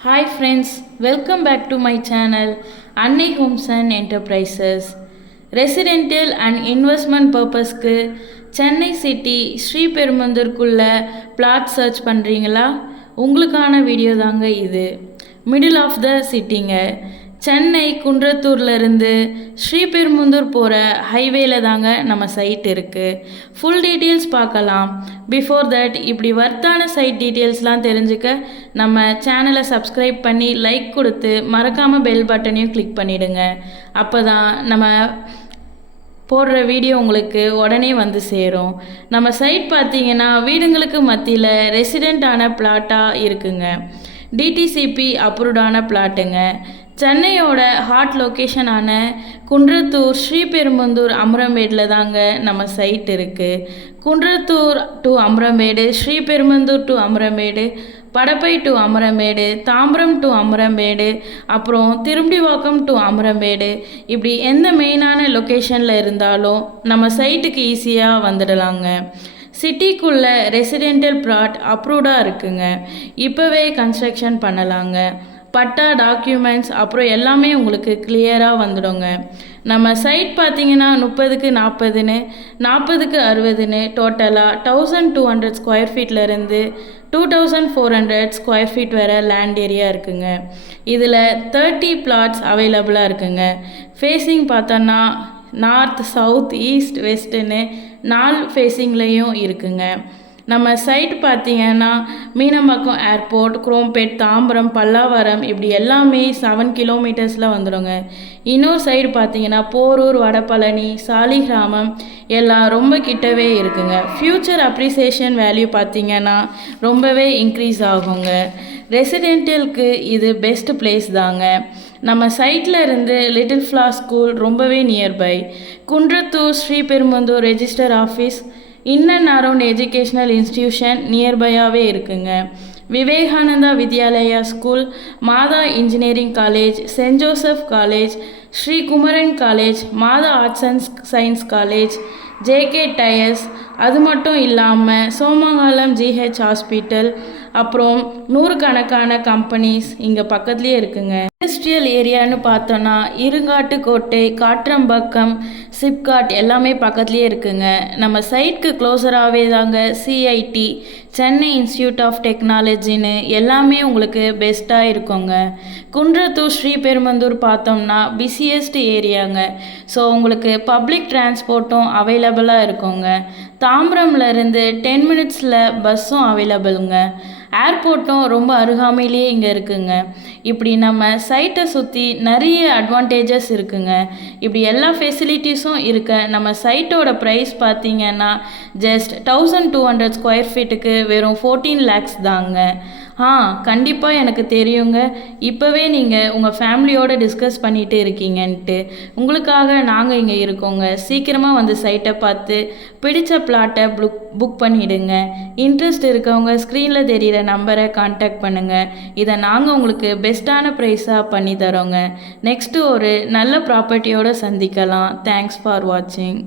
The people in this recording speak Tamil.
Hi friends welcome back to my channel Annai homes and enterprises residential and investment பர்பஸ்க்கு சென்னை சிட்டி ஸ்ரீபெருமந்தூருக்குள்ள பிளாட் சர்ச் பண்ணுறீங்களா உங்களுக்கான வீடியோ தாங்க இது. மிடில் ஆஃப் த சிட்டிங்க சென்னை குன்றத்தூர்லேருந்து ஸ்ரீபெருமுந்தூர் போகிற ஹைவேல தாங்க நம்ம சைட் இருக்குது ஃபுல் டீட்டெயில்ஸ் பார்க்கலாம். பிஃபோர் தட் இப்படி வர்த்தான சைட் டீட்டெயில்ஸ்லாம் தெரிஞ்சுக்க நம்ம சேனலை சப்ஸ்கிரைப் பண்ணி லைக் கொடுத்து மறக்காமல் பெல் பட்டனையும் கிளிக் பண்ணிவிடுங்க அப்போ தான் நம்ம போடுற வீடியோ உங்களுக்கு உடனே வந்து சேரும். நம்ம சைட் பார்த்தீங்கன்னா வீடுங்களுக்கு மத்தியில் ரெசிடெண்ட்டான பிளாட்டாக இருக்குங்க. டிடிசிபி அப்ரூவ்டான பிளாட்டுங்க சென்னையோட ஹாட் லொக்கேஷனான குன்றத்தூர் ஸ்ரீபெரும்புந்தூர் அமரம்பேடில் தாங்க நம்ம சைட் இருக்குது Kundrathur to Amarambedu Sriperumbudur to Amarambedu Padappai to Amarambedu Tambaram to Amarambedu அப்புறம் திரும்பிவாக்கம் டு அமரம்பேடு இப்படி எந்த மெயினான லொக்கேஷனில் இருந்தாலும் நம்ம சைட்டுக்கு ஈஸியாக வந்துடலாங்க. சிட்டிக்குள்ளே ரெசிடென்டல் ப்ளாட் அப்ரூவ்டாக இருக்குங்க. இப்போவே கன்ஸ்ட்ரக்ஷன் பண்ணலாங்க. பட்டா டாக்குமெண்ட்ஸ் அப்புறம் எல்லாமே உங்களுக்கு கிளியராக வந்துடுங்க. நம்ம சைட் பார்த்தீங்கன்னா முப்பதுக்கு நாற்பதுன்னு நாற்பதுக்கு அறுபதுன்னு டோட்டலாக thousand two hundred square ஃபீட்லேருந்து two thousand four hundred square feet வர லேண்ட் ஏரியா இருக்குங்க. இதில் தேர்ட்டி பிளாட்ஸ் அவைலபிளாக இருக்குங்க. ஃபேஸிங் பார்த்தோன்னா நார்த் சவுத் ஈஸ்ட் வெஸ்ட்டுன்னு நாலு ஃபேஸிங்லேயும் இருக்குங்க. நம்ம சைட் பார்த்தீங்கன்னா மீனம்பாக்கம் ஏர்போர்ட் குரோம்பேட் தாம்பரம் பல்லாவரம் இப்படி எல்லாமே செவன் கிலோமீட்டர்ஸில் வந்துடுங்க. இன்னொரு சைடு பார்த்தீங்கன்னா போரூர் வடபழனி சாலிகிராமம் எல்லாம் ரொம்ப கிட்டவே இருக்குங்க. ஃப்யூச்சர் அப்ரிசியேஷன் வேல்யூ பார்த்தீங்கன்னா ரொம்பவே இன்க்ரீஸ் ஆகுங்க. ரெசிடென்டியலுக்கு இது பெஸ்ட் பிளேஸ் தாங்க. நம்ம சைட்டில் இருந்து லிட்டில் ஃப்ளா ஸ்கூல் ரொம்பவே nearby Kundrathur Sriperumbudur register office in and around educational institution நியர்பையாகவே இருக்குங்க. Vivekananda Vidyalaya school Matha engineering college saint Joseph college Sri Kumaran college Matha arts and science college JK Tyres அது மட்டும் இல்லாமல் சோமங்கலம் ஜிஹெச் ஹாஸ்பிட்டல் அப்புறம் நூறுக்கணக்கான கம்பெனிஸ் இங்கே பக்கத்துலேயே இருக்குங்க. இண்டஸ்ட்ரியல் ஏரியான்னு பார்த்தோன்னா இருங்காட்டுக்கோட்டை காற்றம்பக்கம் சிப்காட் எல்லாமே பக்கத்துலேயே இருக்குங்க. நம்ம சைட்க்கு க்ளோஸராகவே தாங்க சிஐடி சென்னை இன்ஸ்டியூட் ஆஃப் டெக்னாலஜின்னு எல்லாமே உங்களுக்கு பெஸ்ட்டாக இருக்குங்க. குன்றத்தூர் ஸ்ரீபெரும்பந்தூர் பார்த்தோம்னா பிஸியஸ்ட் ஏரியாங்க ஸோ உங்களுக்கு பப்ளிக் டிரான்ஸ்போர்ட்டும் அவைலபிளாக இருக்குங்க. தாம்பரம்லேருந்து டென் மினிட்ஸில் பஸ்ஸும் அவைலபிளுங்க ஏர்போர்ட்டும் ரொம்ப அருகாமையிலேயே இங்கே இருக்குங்க. இப்படி நம்ம சைட்டை சுற்றி நிறைய அட்வான்டேஜஸ் இருக்குங்க. இப்படி எல்லா ஃபெசிலிட்டிஸும் இருக்க நம்ம சைட்டோட ப்ரைஸ் பார்த்தீங்கன்னா just thousand two hundred square ஃபீட்டுக்கு வெறும் ஃபோர்டீன் லேக்ஸ் தாங்க. ஆ கண்டிப்பாக எனக்கு தெரியுங்க. இப்போவே நீங்கள் உங்கள் ஃபேமிலியோடு டிஸ்கஸ் பண்ணிகிட்டு இருக்கீங்கன்ட்டு. உங்களுக்காக நாங்கள் இங்கே இருக்கோங்க. சீக்கிரமாக வந்து சைட்டை பார்த்து பிடித்த பிளாட்டை புக் புக் பண்ணிவிடுங்க இன்ட்ரெஸ்ட் இருக்கவங்க ஸ்க்ரீனில் தெரிகிற நம்பரை காண்டாக்ட் பண்ணுங்கள் இதை நாங்கள் உங்களுக்கு பெஸ்ட்டான ப்ரைஸாக பண்ணி தரோங்க நெக்ஸ்ட்டு ஒரு நல்ல ப்ராப்பர்ட்டியோடு சந்திக்கலாம். தேங்க்ஸ் ஃபார் வாட்சிங்